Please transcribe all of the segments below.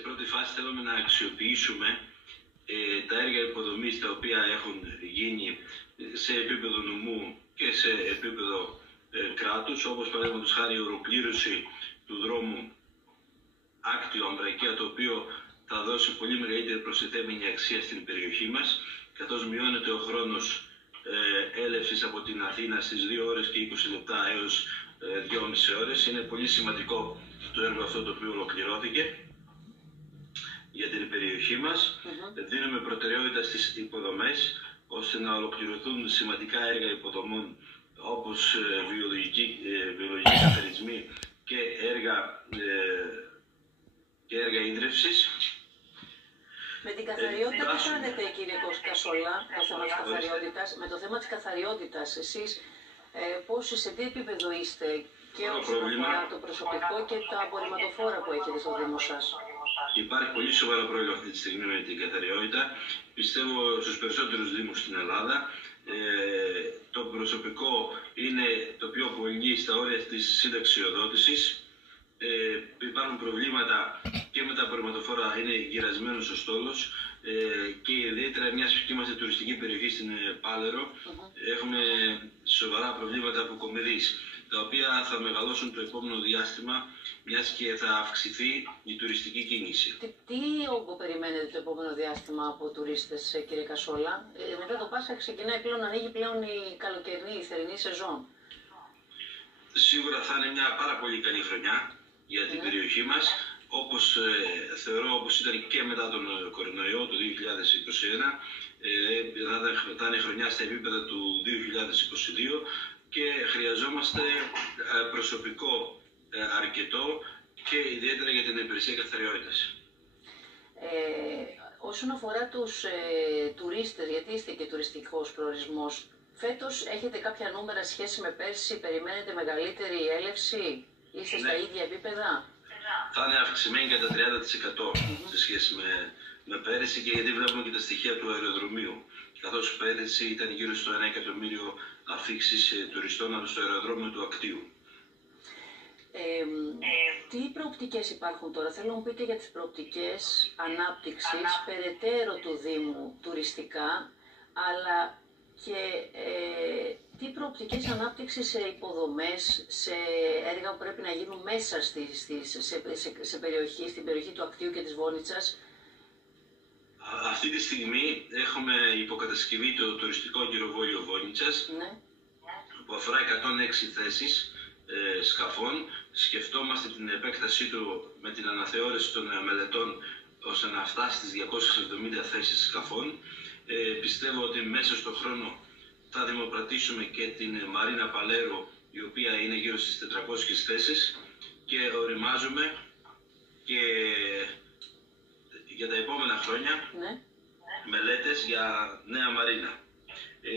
Στην πρώτη φάση θέλουμε να αξιοποιήσουμε τα έργα υποδομής τα οποία έχουν γίνει σε επίπεδο νομού και σε επίπεδο κράτους, όπως παραδείγματος χάρη η ολοκλήρωση του δρόμου Άκτιο-Αμβρακία, το οποίο θα δώσει πολύ μεγαλύτερη προστιθέμενη αξία στην περιοχή μας, καθώς μειώνεται ο χρόνος έλευσης από την Αθήνα στις 2 ώρες και 20 λεπτά έως 2,5 ώρες. Είναι πολύ σημαντικό το έργο αυτό το οποίο ολοκληρώθηκε για την περιοχή μας. Δίνουμε προτεραιότητα στις υποδομές, ώστε να ολοκληρωθούν σημαντικά έργα υποδομών όπως βιολογικοί καθαρισμοί και έργα ίδρυυσης. Με την καθαριότητα τι κάνετε, κύριε Κασόλα, το θέμα της καθαριότητας? Με το θέμα της καθαριότητας, εσείς σε τι επίπεδο είστε και όσον αφορά το προσωπικό και τα απορριμματοφόρα που έχετε στο Δήμο σας? Υπάρχει πολύ σοβαρό πρόβλημα αυτή τη στιγμή με την καθαριότητα. Πιστεύω στους περισσότερους δήμους στην Ελλάδα. Το προσωπικό είναι το πιο πολύ στα όρια της συνταξιοδότησης. Υπάρχουν προβλήματα και με τα απορριμματοφόρα, είναι γυρασμένος ο στόλος και ιδιαίτερα μιας που είμαστε τουριστική περιοχή στην Πάλαιρο, έχουμε σοβαρά προβλήματα αποκομιδής, τα οποία θα μεγαλώσουν το επόμενο διάστημα, μιας και θα αυξηθεί η τουριστική κίνηση. Τι όγκο περιμένετε το επόμενο διάστημα από τουρίστες, κύριε Κασόλα? Μετά το Πάσχα ξεκινάει πλέον, ανοίγει πλέον η καλοκαιρινή, η θερινή σεζόν. Σίγουρα θα είναι μια πάρα πολύ καλή χρονιά για την περιοχή μας, όπως θεωρώ όπως ήταν και μετά τον κορονοϊό το 2021, θα είναι χρονιά στα επίπεδα του 2022 και χρειαζόμαστε προσωπικό αρκετό και ιδιαίτερα για την υπηρεσία καθαριότητας. Όσον αφορά τους τουρίστες, γιατί είστε και τουριστικός προορισμός, φέτος έχετε κάποια νούμερα σχέση με πέρσι? Περιμένετε μεγαλύτερη έλευση? Είστε στα ίδια επίπεδα? Θα είναι αυξημένη κατά 30% σε σχέση με πέρυσι, και γιατί βλέπουμε και τα στοιχεία του αεροδρομίου. Καθώς πέρυσι ήταν γύρω στο 1 εκατομμύριο αφήξεις τουριστών στο αεροδρόμιο του Ακτίου. Τι προοπτικές υπάρχουν τώρα? Θέλω να μου πείτε για τις προοπτικές ανάπτυξης περαιτέρω του Δήμου τουριστικά, αλλά και τι προοπτικές ανάπτυξης σε υποδομές, σε έργα που πρέπει να γίνουν μέσα στην περιοχή του Ακτίου και της Βόνιτσας? Αυτή τη στιγμή έχουμε υποκατασκευή το τουριστικό γυροβόλιο Βόνιτσας, που αφορά 106 θέσεις σκαφών. Σκεφτόμαστε την επέκτασή του με την αναθεώρηση των μελετών, ώστε να φτάσει στις 270 θέσεις σκαφών. Πιστεύω ότι μέσα στον χρόνο θα δημοπρατήσουμε και την Μαρίνα Παλαίρο, η οποία είναι γύρω στις 400 θέσεις, και οριμάζουμε και για τα επόμενα χρόνια μελέτες για νέα Μαρίνα.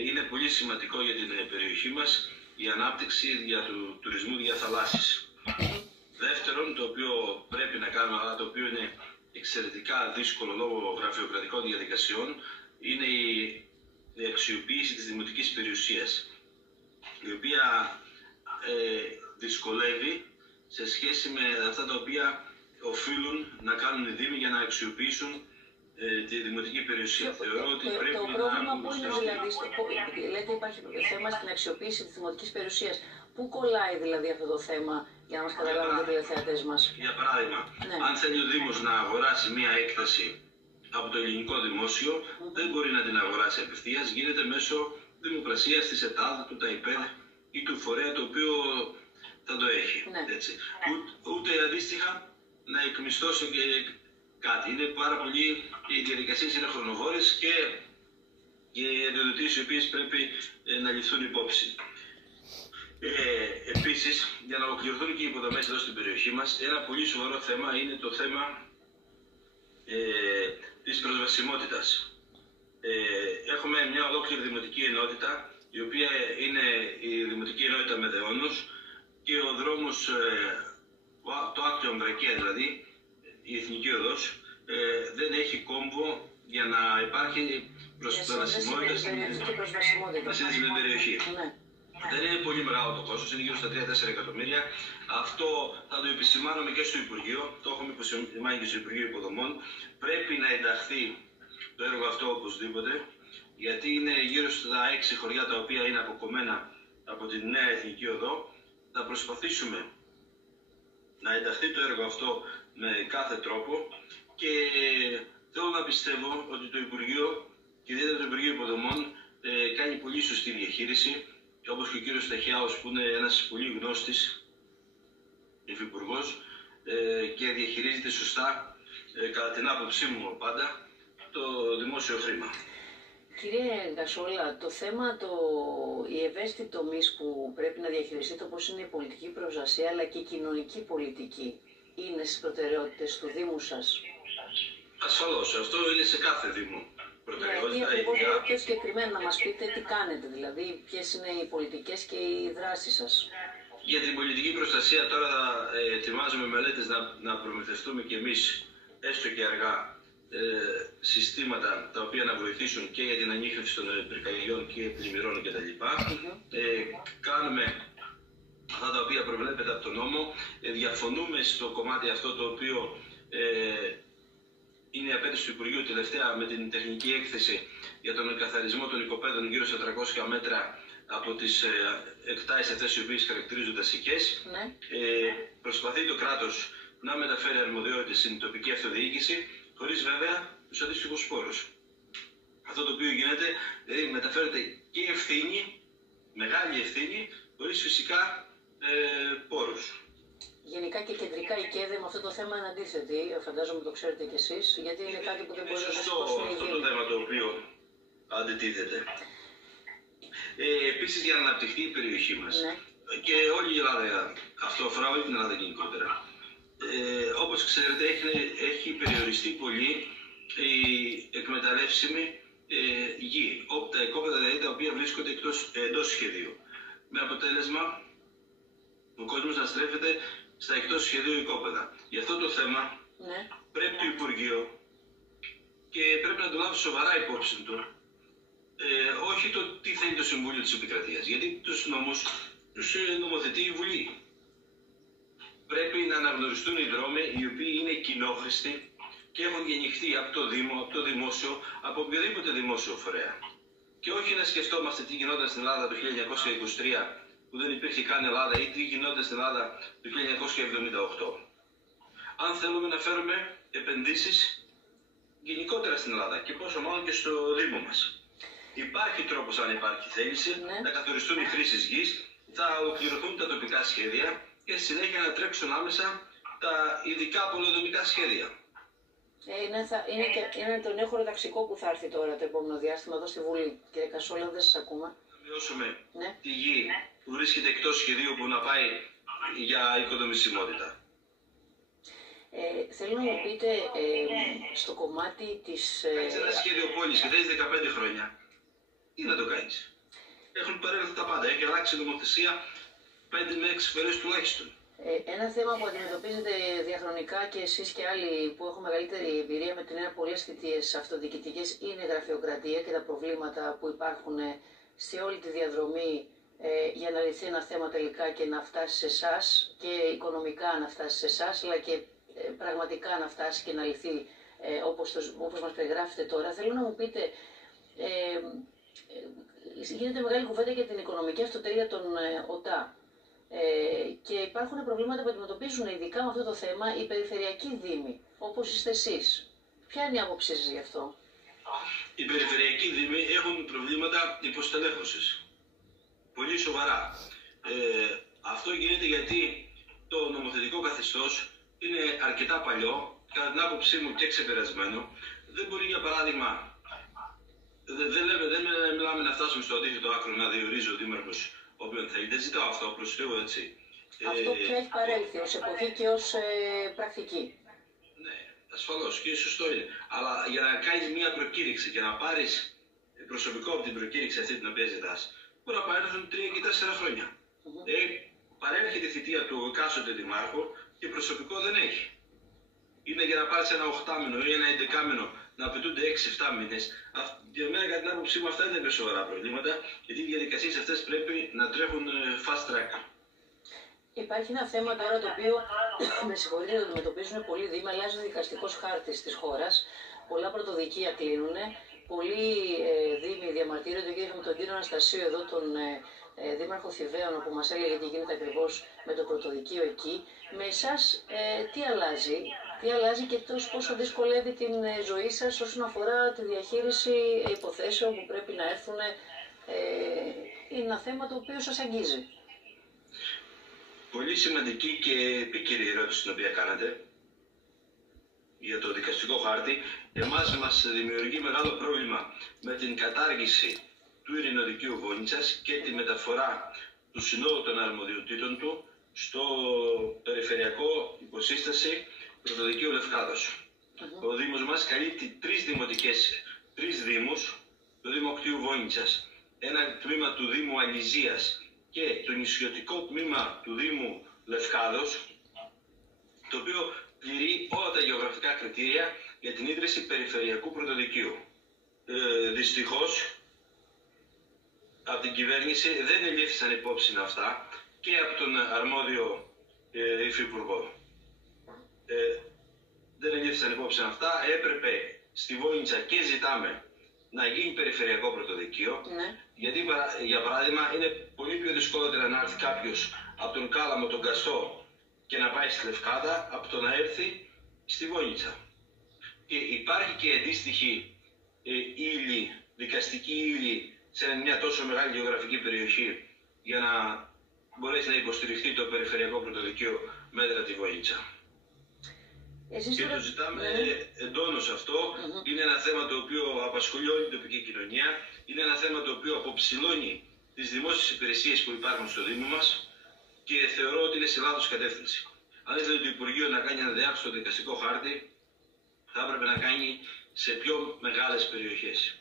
Είναι πολύ σημαντικό για την περιοχή μας η ανάπτυξη για του τουρισμού διαθαλάσσης. Δεύτερον, το οποίο πρέπει να κάνουμε, αλλά το οποίο είναι εξαιρετικά δύσκολο λόγω γραφειοκρατικών διαδικασιών, είναι η αξιοποίηση της δημοτικής περιουσίας, η οποία δυσκολεύει σε σχέση με αυτά τα οποία οφείλουν να κάνουν οι Δήμοι για να αξιοποιήσουν τη δημοτική περιουσία. Θεωρώ ότι πρέπει το πρόβλημα που είναι δηλαδή, λέτε υπάρχει θέμα στην αξιοποίηση της δημοτικής περιουσίας. Πού κολλάει δηλαδή αυτό το θέμα, για να μας καταλάβουν οι τηλεθεατές μας? Για παράδειγμα, αν θέλει ο Δήμος να αγοράσει μία έκταση από το ελληνικό δημόσιο, δεν μπορεί να την αγοράσει απευθείας, γίνεται μέσω δημοπρασίας της ΕΤΑΔ, του ΤΑΙΠΕΔ ή του φορέα το οποίο θα το έχει. Έτσι. Ούτε αντίστοιχα να εκμισθώσει και κάτι. Είναι πάρα πολύ, οι διαδικασίες είναι χρονοβόρες και οι αδειοδοτήσεις οι οποίες πρέπει να ληφθούν υπόψη. Επίσης, για να ολοκληρωθούν και οι υποδομές εδώ στην περιοχή μας, ένα πολύ σοβαρό θέμα είναι το θέμα της προσβασιμότητας. Έχουμε μια ολόκληρη δημοτική ενότητα, η οποία είναι η Δημοτική Ενότητα Μεδεώνος, και ο δρόμος, το Άκτιο-Αμβρακία δηλαδή, η Εθνική Οδός, δεν έχει κόμβο για να υπάρχει προσβασιμότητα στην περιοχή. Δεν είναι πολύ μεγάλο το κόστος, είναι γύρω στα 3-4 εκατομμύρια. Αυτό θα το επισημάνουμε και στο Υπουργείο, το έχουμε επισημάνει και στο Υπουργείο Υποδομών. Πρέπει να ενταχθεί το έργο αυτό οπωσδήποτε, γιατί είναι γύρω στα 6 χωριά τα οποία είναι αποκομμένα από την νέα Εθνική Οδό. Θα προσπαθήσουμε να ενταχθεί το έργο αυτό με κάθε τρόπο και θέλω να πιστεύω ότι το Υπουργείο και ιδιαίτερα το Υπουργείο Υποδομών κάνει πολύ σωστή διαχείριση, όπως και ο κύριος Σταχιάος που είναι ένας πολύ γνώστης υφυπουργός και διαχειρίζεται σωστά, κατά την άποψή μου πάντα, το δημόσιο χρήμα. Κύριε Γκασόλα, το θέμα, οι ευαίσθητοι τομείς που πρέπει να διαχειριστείτε, όπως είναι η πολιτική προστασία αλλά και η κοινωνική πολιτική, είναι στις προτεραιότητες του Δήμου σας? Ασφαλώς, αυτό είναι σε κάθε Δήμο προτεραιότητα. Ναι, πιο συγκεκριμένα να μας πείτε τι κάνετε, δηλαδή ποιες είναι οι πολιτικές και οι δράσεις σας. Για την πολιτική προστασία τώρα ετοιμάζουμε μελέτες να προμηθευτούμε κι εμείς, έστω και αργά, συστήματα τα οποία να βοηθήσουν και για την ανίχνευση των πυρκαγιών και πλημμυρών κτλ. Κάνουμε αυτά τα οποία προβλέπεται από τον νόμο. Διαφωνούμε στο κομμάτι αυτό το οποίο είναι η απέτηση του Υπουργείου τελευταία με την τεχνική έκθεση για τον εκαθαρισμό των οικοπαίδων γύρω στα 300 μέτρα από τις εκτάσεις αυτές οι οποίες χαρακτηρίζονται δασικές. Ναι. Προσπαθεί το κράτος να μεταφέρει αρμοδιότητες στην τοπική αυτοδιοίκηση, χωρίς βέβαια τους αντίστοιχους πόρους. Αυτό το οποίο γίνεται, δηλαδή μεταφέρεται και ευθύνη, μεγάλη ευθύνη, χωρίς φυσικά πόρους. Γενικά και κεντρικά η ΚΕΔΕ με αυτό το θέμα είναι αντίθετη, φαντάζομαι το ξέρετε κι εσείς, γιατί είναι κάτι που δεν μπορεί να σηκώσουν οι αυτό το θέμα το οποίο αντιτίθεται. Επίσης για να αναπτυχθεί η περιοχή μας, ναι, και όλη η Ελλάδα, αυτό αφορά όλη την Ελλάδα γενικότερα, όπως ξέρετε έχει περιοριστεί πολύ η εκμεταλλεύσιμη γη, τα οικόπεδα δηλαδή τα οποία βρίσκονται εντός σχεδίου. Με αποτέλεσμα ο κόσμος να στρέφεται στα εκτός σχεδίου οικόπεδα. Γι' αυτό το θέμα, ναι, πρέπει το Υπουργείο και πρέπει να το λάβει σοβαρά υπόψη του, όχι το τι θέλει το Συμβούλιο της Επικρατείας, γιατί τους νόμους τους νομοθετεί η Βουλή. Πρέπει να αναγνωριστούν οι δρόμοι οι οποίοι είναι κοινόχρηστοι και έχουν γεννηχθεί από το Δήμο, από το Δημόσιο, από οποιοδήποτε δημόσιο φορέα. Και όχι να σκεφτόμαστε τι γινόταν στην Ελλάδα το 1923, που δεν υπήρχε καν Ελλάδα, ή τι γινόταν στην Ελλάδα το 1978. Αν θέλουμε να φέρουμε επενδύσεις γενικότερα στην Ελλάδα και πόσο μάλλον και στο Δήμο μας. Υπάρχει τρόπος, αν υπάρχει θέληση, ναι, να καθοριστούν οι χρήσεις γης, θα ολοκληρωθούν τα τοπικά σχέδια και στη συνέχεια να τρέξουν άμεσα τα ειδικά πολεοδομικά σχέδια. Είναι το νέο χωροταξικό που θα έρθει τώρα το επόμενο διάστημα εδώ στη Βουλή. Κύριε Κασόλα, δεν σας ακούμε. Να μειώσουμε, ναι, τη γη που βρίσκεται εκτός σχεδίου που να πάει για οικοδομησιμότητα. Θέλω να μου πείτε στο κομμάτι της... Κάνεις ένα σχέδιο πόλης και θέλεις 15 χρόνια. Τι να το κάνεις? Έχουν παρέλθει τα πάντα. Έχει αλλάξει η νομοθεσία 5 με 6 φορές τουλάχιστον. Ένα θέμα που αντιμετωπίζετε διαχρονικά και εσείς και άλλοι που έχουν μεγαλύτερη εμπειρία με την ένα πολλές θητείες αυτοδιοικητικές είναι η γραφειοκρατία και τα προβλήματα που υπάρχουν σε όλη τη διαδρομή για να λυθεί ένα θέμα τελικά και να φτάσει σε εσάς και οικονομικά να φτάσει σε εσάς αλλά και πραγματικά να φτάσει και να λυθεί όπως μας περιγράφετε τώρα. Θέλω να μου πείτε, γίνεται μεγάλη κουβέντα για την οικονομική αυτοτέλεια των ΟΤΑ. Και υπάρχουν προβλήματα που αντιμετωπίζουν ειδικά με αυτό το θέμα οι περιφερειακοί δήμοι, όπως είστε εσείς. Ποια είναι η άποψή σας γι' αυτό? Οι περιφερειακοί δήμοι έχουν προβλήματα υποστελέχωσης. Πολύ σοβαρά. Αυτό γίνεται γιατί το νομοθετικό καθεστώς είναι αρκετά παλιό, κατά την άποψή μου και ξεπερασμένο. Δεν μπορεί, για παράδειγμα, δεν μιλάμε να φτάσουμε στο αντίθετο άκρο να διορίζει ο δήμαρχος όποιον θέλει. Δεν ζητάω αυτό, προς Θεού, έτσι. Αυτό πια έχει παρέλθει ως εποχή και ως πρακτική. Ναι, ασφαλώς και σωστό είναι. Αλλά για να κάνεις μια προκήρυξη και να πάρεις προσωπικό από την προκήρυξη αυτή την οποία ζητάς, μπορεί να παρέλθουν 3 και 4 χρόνια. Παρέλθει τη θητεία του εκάστοτε δημάρχου και προσωπικό δεν έχει. είναι για να πάρεις ένα 8μηνο ή ένα 11μηνο να απαιτούνται 6-7 μήνες. Για μένα, κατά την άποψή μου, αυτά δεν είναι σοβαρά προβλήματα, γιατί οι διαδικασίες αυτές πρέπει να τρέχουν fast track. Υπάρχει ένα θέμα τώρα το οποίο, με συγχωρείτε, το αντιμετωπίζουν πολλοί δήμοι, αλλάζει ο δικαστικός χάρτης της χώρας. Πολλά πρωτοδικεία κλείνουν. Πολλοί δήμοι διαμαρτύρονται και είχαμε τον κύριο Αναστασίου εδώ, τον δήμαρχο Θηβαίων, όπου μας έλεγε τι γίνεται ακριβώς με το πρωτοδικείο εκεί. Με εσάς τι αλλάζει και πόσο δυσκολεύει την ζωή σας όσον αφορά τη διαχείριση υποθέσεων που πρέπει να έρθουν. Είναι ένα θέμα το οποίο σας αγγίζει. Πολύ σημαντική και επίκαιρη ερώτηση την οποία κάνατε για το δικαστικό χάρτη. Εμάς μας δημιουργεί μεγάλο πρόβλημα με την κατάργηση του Ειρηνοδικείου Βόνιτσας και τη μεταφορά του συνόλου των αρμοδιοτήτων του στο περιφερειακό υποσύσταση Πρωτοδικείου Λευκάδος. Ο Δήμος μας καλύπτει τρεις δήμους, το Δήμο Κτίου Βόνιτσας, ένα τμήμα του Δήμου Αλυζίας και το νησιωτικό τμήμα του Δήμου Λευκάδος, το οποίο πληρεί όλα τα γεωγραφικά κριτήρια για την ίδρυση περιφερειακού πρωτοδικείου. Δυστυχώς, από την κυβέρνηση δεν ελήφθησαν υπόψη αυτά και από τον αρμόδιο υφυπουργό. Δεν ελήφθησαν υπόψη αυτά, έπρεπε στη Βόνιτσα και ζητάμε να γίνει περιφερειακό πρωτοδικείο, γιατί για παράδειγμα είναι πολύ πιο δυσκολότερο να έρθει κάποιος από τον Κάλαμο, τον Καστό και να πάει στη Λευκάδα από το να έρθει στη Βόνιτσα. Και υπάρχει και αντίστοιχη δικαστική ύλη σε μια τόσο μεγάλη γεωγραφική περιοχή για να μπορέσει να υποστηριχθεί το περιφερειακό πρωτοδικείο μέτρα τη Βόνιτσα. Και το ζητάμε εντόνως αυτό. Είναι ένα θέμα το οποίο απασχολεί όλη την τοπική κοινωνία. Είναι ένα θέμα το οποίο αποψηλώνει τις δημόσιες υπηρεσίες που υπάρχουν στο Δήμο μας και θεωρώ ότι είναι σε λάθος κατεύθυνση. Αν ήθελε το Υπουργείο να κάνει ένα διάξοδο δικαστικό χάρτη, θα έπρεπε να κάνει σε πιο μεγάλες περιοχές.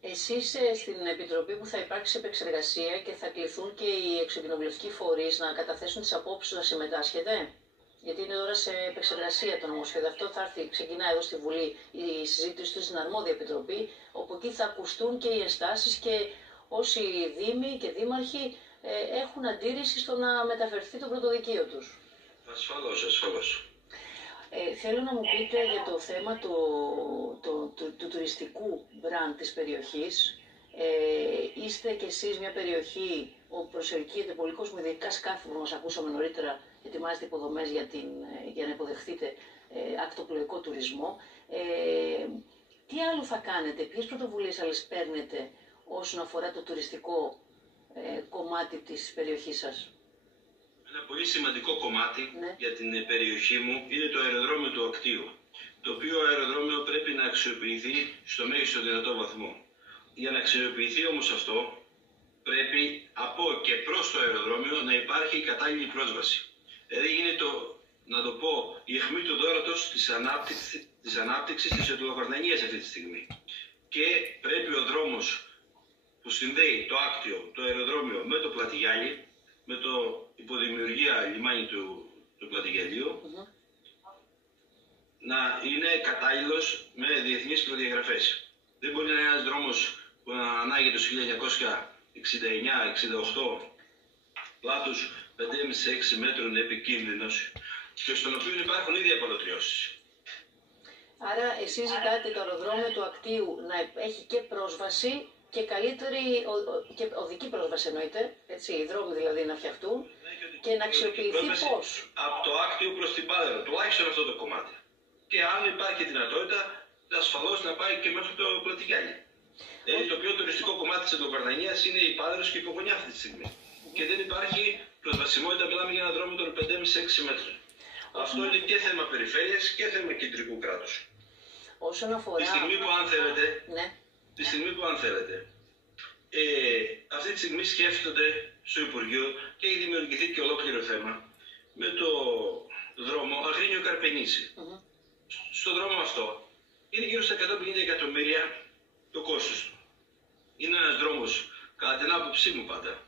Εσείς στην Επιτροπή που θα υπάρξει επεξεργασία και θα κληθούν και οι εξοκοινοβουλευτικοί φορείς να καταθέσουν τις απόψεις, να συμμετάσχετε? Γιατί είναι τώρα σε επεξεργασία το νομοσχέδιο. Αυτό θα έρθει, ξεκινάει εδώ στη Βουλή η συζήτηση του στην αρμόδια επιτροπή, όπου εκεί θα ακουστούν και οι ενστάσεις και όσοι δήμοι και δήμαρχοι έχουν αντίρρηση στο να μεταφερθεί το πρωτοδικείο τους. Ασφαλώς. Θέλω να μου πείτε για το θέμα του τουριστικού μπραντ της περιοχής. Είστε κι εσείς μια περιοχή όπου προσελκύεται πολύ κόσμο, ειδικά σκάφη που μας ακούσαμε νωρίτερα, ετοιμάζετε υποδομές για να υποδεχθείτε ακτοπλοϊκό τουρισμό. Τι άλλο θα κάνετε, ποιες πρωτοβουλίες άλλες παίρνετε όσον αφορά το τουριστικό κομμάτι της περιοχής σας? Ένα πολύ σημαντικό κομμάτι για την περιοχή μου είναι το αεροδρόμιο του Ακτίου, το οποίο αεροδρόμιο πρέπει να αξιοποιηθεί στο μέγιστο δυνατό βαθμό. Για να αξιοποιηθεί όμως αυτό, πρέπει από και προς το αεροδρόμιο να υπάρχει κατάλληλη πρόσβαση. Δηλαδή είναι να το πω, η αιχμή του δώρατος της ανάπτυξης της Οτλοκορδανίας αυτή τη στιγμή. Και πρέπει ο δρόμος που συνδέει το Άκτιο, το αεροδρόμιο με το Πλατιγιάλι, με το υποδημιουργία λιμάνι του Πλατιγιαλίου, να είναι κατάλληλος με διεθνείς προδιαγραφές. Δεν μπορεί να είναι ένας δρόμος που ανάγεται το 1969-68, πλάτους 5,5-6 μέτρων, επικίνδυνος, και στον οποίο υπάρχουν ήδη απαλωτριώσεις. Άρα εσείς ζητάτε το αεροδρόμιο του Ακτίου να έχει και πρόσβαση και καλύτερη και οδική πρόσβαση, εννοείται, έτσι, οι δρόμοι δηλαδή να φτιαχτούν και να αξιοποιηθεί πώς? Από το Άκτιο προς την Πάδερο, τουλάχιστον αυτό το κομμάτι. Και αν υπάρχει δυνατότητα, ασφαλώς να πάει και μέχρι το Πλατιγιάλι. Το πιο τουριστικό κομμάτι της Οτλοκορδανίας είναι η Πάδερος και η Ποπονιά αυτή τη στιγμή. Και δεν υπάρχει προσβασιμότητα, μιλάμε για έναν δρόμο των 5,5-6 μέτρων. Αυτό είναι και θέμα περιφέρειας και θέμα κεντρικού κράτους. Όσον αφορά... Τη στιγμή που αν θέλετε, αυτή τη στιγμή σκέφτονται στο Υπουργείο και έχει δημιουργηθεί και ολόκληρο θέμα με το δρόμο Αγρίνιο Καρπενήσι. Στο δρόμο αυτό είναι γύρω στα 150 εκατομμύρια το κόστος του. Είναι ένας δρόμος, κατά την άποψή μου πάντα,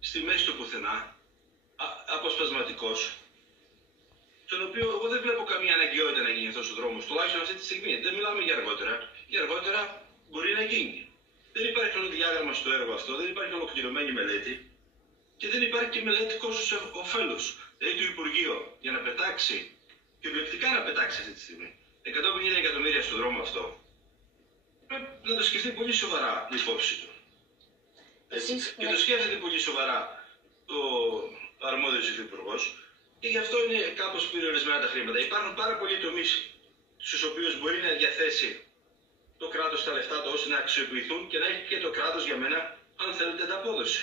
στη μέση του πουθενά, αποσπασματικός, τον οποίο εγώ δεν βλέπω καμία αναγκαιότητα να γίνει αυτός ο δρόμος, τουλάχιστον αυτή τη στιγμή. Δεν μιλάμε για αργότερα. Για αργότερα μπορεί να γίνει. Δεν υπάρχει χρονοδιάγραμμα στο έργο αυτό, δεν υπάρχει ολοκληρωμένη μελέτη και δεν υπάρχει και μελέτη κόστους-οφέλους. Δηλαδή το Υπουργείο για να πετάξει, κυριολεκτικά να πετάξει αυτή τη στιγμή, 150 εκατομμύρια στον δρόμο αυτό, πρέπει να το σκεφτεί πολύ σοβαρά υπόψη του. Και το σκέφτεται πολύ σοβαρά ο αρμόδιος υφυπουργός και γι' αυτό είναι κάπως περιορισμένα τα χρήματα. Υπάρχουν πάρα πολλοί τομείς στους οποίους μπορεί να διαθέσει το κράτος τα λεφτά του ώστε να αξιοποιηθούν και να έχει και το κράτος για μένα, αν θέλετε, ανταπόδοση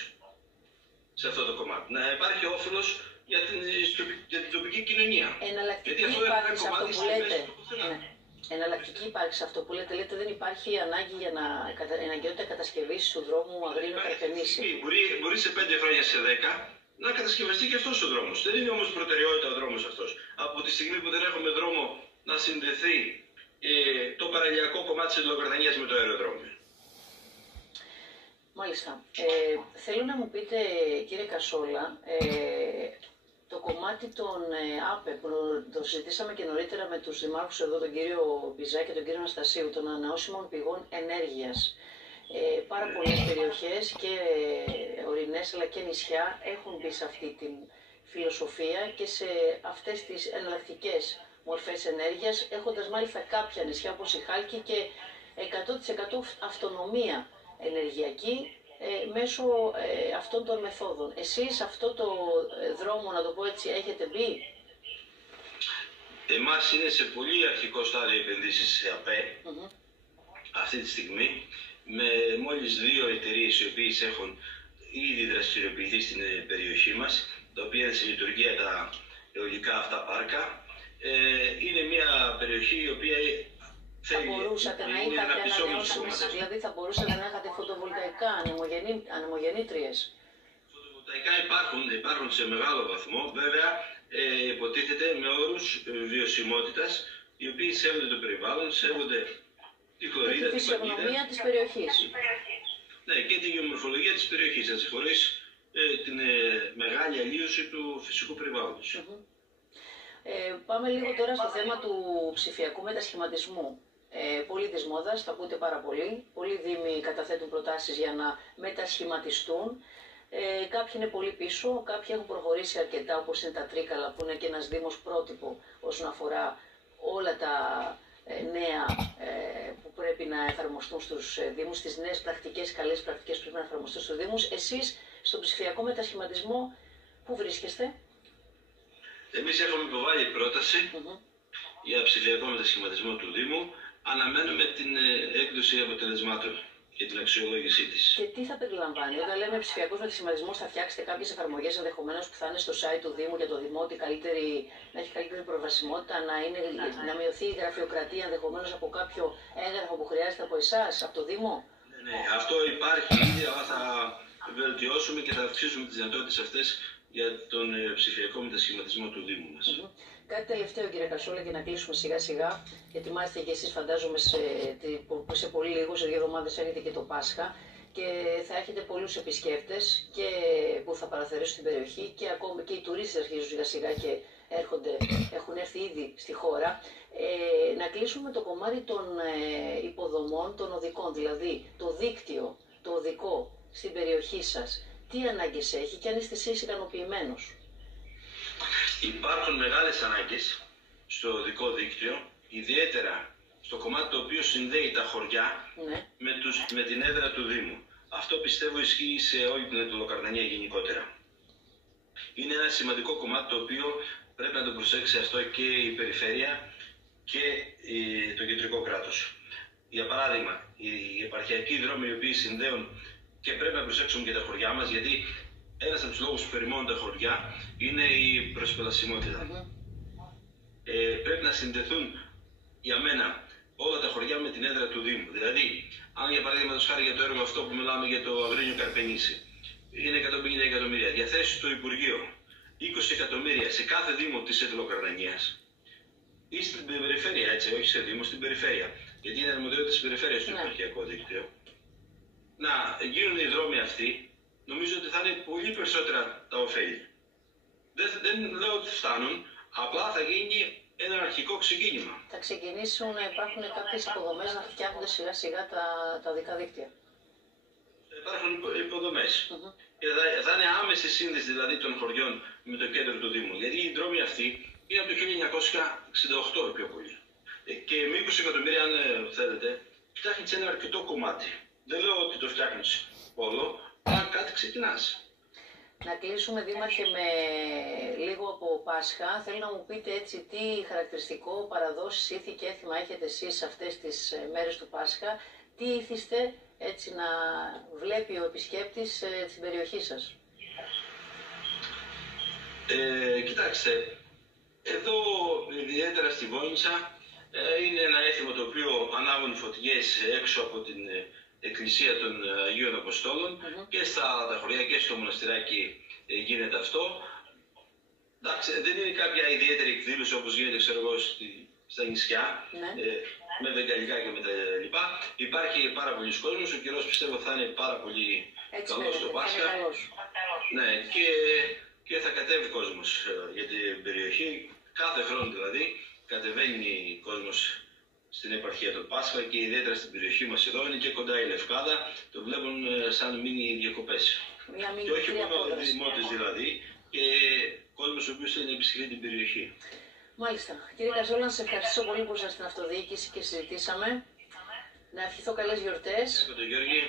σε αυτό το κομμάτι. Να υπάρχει όφελος για την τοπική κοινωνία. Εναλλακτική υπάρχει σε αυτό που λέτε. Εναλλακτική υπάρχει σε αυτό που λέτε. Λέτε δεν υπάρχει ανάγκη για αναγκαιότητα κατασκευής του δρόμου Αγρίνιο Καρπενήσι. Μπορεί σε 5 χρόνια, σε 10, να κατασκευαστεί και αυτός ο δρόμος. Δεν είναι όμως προτεραιότητα ο δρόμος αυτός. Από τη στιγμή που δεν έχουμε δρόμο να συνδεθεί το παραλιακό κομμάτι της Λοκαρδανίας με το αεροδρόμιο. Μάλιστα. Θέλω να μου πείτε, κύριε Κασόλα, το κομμάτι των ΑΠΕ που το συζητήσαμε και νωρίτερα με τους δημάρχους εδώ, τον κύριο Μπιζά και τον κύριο Αναστασίου, των ανανεώσιμων πηγών ενέργειας. Πάρα πολλές περιοχές και ορεινές αλλά και νησιά έχουν μπει σε αυτή τη φιλοσοφία και σε αυτές τις εναλλακτικές μορφές ενέργειας, έχοντας μάλιστα κάποια νησιά όπως η Χάλκη και 100% αυτονομία ενεργειακή μέσω αυτών των μεθόδων. Εσείς αυτό το δρόμο, να το πω έτσι, έχετε μπει? Εμάς είναι σε πολύ αρχικό στάδιο επενδύσεις σε ΑΠΕ αυτή τη στιγμή, με μόλις 2 εταιρείες οι οποίες έχουν ήδη δραστηριοποιηθεί στην περιοχή μας, τα οποία είναι σε λειτουργία τα αιωλικά αυτά πάρκα. Είναι μια περιοχή η οποία θα μπορούσατε να είχατε ανανεώσιμες, δηλαδή θα μπορούσατε να είχατε φωτοβολταϊκά, ανεμογεννήτριες. Φωτοβολταϊκά υπάρχουν σε μεγάλο βαθμό, βέβαια υποτίθεται με όρους βιωσιμότητας, οι οποίοι σέβονται το περιβάλλον, σέβονται τη χλωρίδα, τη φυσιογνωμία της περιοχής. Ναι, και τη γεωμορφολογία της περιοχής, έτσι, χωρίς την μεγάλη αλλίωση του φυσικού περιβάλλοντος. Πάμε λίγο τώρα στο θέμα του ψηφιακού μετασχηματισμού. Πολύ της μόδας, θα ακούτε πάρα πολύ. Πολλοί δήμοι καταθέτουν προτάσεις για να μετασχηματιστούν. Κάποιοι είναι πολύ πίσω, κάποιοι έχουν προχωρήσει αρκετά, όπως είναι τα Τρίκαλα, που είναι και ένας δήμος πρότυπο όσον αφορά όλα τα νέα που πρέπει να εφαρμοστούν στους δήμους, τις νέες πρακτικές, καλές πρακτικές που πρέπει να εφαρμοστούν στους δήμους. Εσείς, στον ψηφιακό μετασχηματισμό, πού βρίσκεστε? Εμείς έχουμε υποβάλει πρόταση για ψηφιακό μετασχηματισμό του Δήμου. Αναμένουμε την έκδοση αποτελεσμάτων και την αξιολόγησή της. Και τι θα περιλαμβάνει? Όταν λέμε ψηφιακός μετασχηματισμός, θα φτιάξετε κάποιες εφαρμογές ενδεχομένως που θα είναι στο site του Δήμου για το Δημότη, να έχει καλύτερη προσβασιμότητα, να μειωθεί η γραφειοκρατία ενδεχομένως από κάποιο έγγραφο που χρειάζεται από εσάς, από το Δήμο? Ναι, αυτό υπάρχει ήδη, αλλά θα βελτιώσουμε και θα αυξήσουμε τις δυνατότητες αυτές για τον ψηφιακό μετασχηματισμό του Δήμου μας. Κάτι τελευταίο, κύριε Κασόλα, για να κλείσουμε σιγά σιγά, γιατί μάλιστα και εσείς φαντάζομαι σε πολύ λίγο, σε 2 εβδομάδες έρχεται και το Πάσχα και θα έχετε πολλούς επισκέπτες και που θα παραθερήσουν στην περιοχή και ακόμα και οι τουρίστες αρχίζουν σιγά σιγά και έχουν έρθει ήδη στη χώρα. Να κλείσουμε το κομμάτι των υποδομών των οδικών, δηλαδή το δίκτυο, το οδικό στην περιοχή σας. Τι ανάγκες έχει και αν είστε εσείς ικανοποιημένος? Υπάρχουν μεγάλες ανάγκες στο οδικό δίκτυο, ιδιαίτερα στο κομμάτι το οποίο συνδέει τα χωριά με την έδρα του Δήμου. Αυτό πιστεύω ισχύει σε όλη την Λοκαρδανία γενικότερα. Είναι ένα σημαντικό κομμάτι το οποίο πρέπει να το προσέξει αυτό και η περιφέρεια και το κεντρικό κράτος. Για παράδειγμα, οι επαρχιακοί δρόμοι οι οποίοι συνδέουν, και πρέπει να προσέξουμε και τα χωριά μας, γιατί ένας από τους λόγους που περιμένουν τα χωριά είναι η προσπελασιμότητα. Πρέπει να συνδεθούν για μένα όλα τα χωριά με την έδρα του Δήμου. Δηλαδή, αν για παράδειγμα χάρη για το έργο αυτό που μιλάμε για το Αγρίνιο Καρπενήσι, είναι 150 εκατομμύρια, διαθέσει το Υπουργείο 20 εκατομμύρια σε κάθε Δήμο της Λοκαρδανίας ή στην περιφέρεια, έτσι, όχι σε Δήμο, στην περιφέρεια. Γιατί είναι αρμοδιότητα της περιφέρειας στο επαρχιακό δίκτυο. Να γίνουν οι δρόμοι αυτοί, νομίζω ότι θα είναι πολύ περισσότερα τα ωφέλη. Δεν λέω ότι φτάνουν, Απλά θα γίνει ένα αρχικό ξεκίνημα. Θα ξεκινήσουν να υπάρχουν κάποιες υποδομές να φτιάχνονται σιγά σιγά τα οδικά δίκτυα. Υπάρχουν υποδομές. Και θα είναι άμεση σύνδεση δηλαδή των χωριών με το κέντρο του Δήμου. Γιατί οι δρόμοι αυτοί είναι από το 1968 πιο πολύ. Και με 20 εκατομμύρια, αν θέλετε, φτιάχνεις ένα αρκετό κομμάτι. Δεν λέω ότι το φτιάχνεις όλο, αλλά κάτι ξεκινάς. Να κλείσουμε, Δήμαρχε, με λίγο από Πάσχα. Θέλω να μου πείτε έτσι τι χαρακτηριστικό, παραδόσεις, ήθη και έθιμα έχετε εσείς αυτές τις μέρες του Πάσχα. Τι ήθιστε έτσι να βλέπει ο επισκέπτης στην περιοχή σας. Κοιτάξτε, εδώ ιδιαίτερα στη Βόνιτσα είναι ένα έθιμο το οποίο ανάβουν φωτιές έξω από την Εκκλησία των Αγίων Αποστόλων και στα άλλα χωριά και στο μοναστηράκι γίνεται αυτό. Εντάξει, δεν είναι κάποια ιδιαίτερη εκδήλωση όπως γίνεται, ξέρω εγώ, στα νησιά, με βεγγαλικά και με τα λοιπά. Υπάρχει πάρα πολλοί κόσμος, ο καιρός πιστεύω θα είναι πάρα πολύ καλός στο Πάσχα. Ναι, και θα κατέβει κόσμος για την περιοχή. Κάθε χρόνο δηλαδή κατεβαίνει κόσμος στην επαρχία του Πάσχα και ιδιαίτερα στην περιοχή μας εδώ, είναι και κοντά η Λευκάδα, το βλέπουν σαν μίνι διακοπές. Και όχι μόνο δημότες δηλαδή, και κόσμος ο οποίος θέλει να επισκεφτεί την περιοχή. Μάλιστα. Κύριε Καζόλα, να σας ευχαριστήσω πολύ που ήσασταν στην αυτοδιοίκηση και συζητήσαμε. Να ευχηθώ καλές γιορτές. Τον Γιώργη,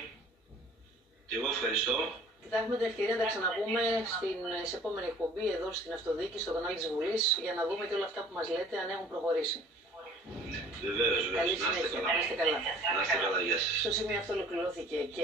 και εγώ ευχαριστώ. Και θα έχουμε την ευκαιρία να τα ξαναπούμε σε επόμενη εκπομπή εδώ στην αυτοδιοίκηση, στο κανάλι της Βουλής, για να δούμε και όλα αυτά που μας λέτε αν έχουν προχωρήσει. Βεβαίως, καλή συνέχεια. Να είστε καλά. Να είστε καλά, γεια σας. Στο σημείο αυτό ολοκληρώθηκε και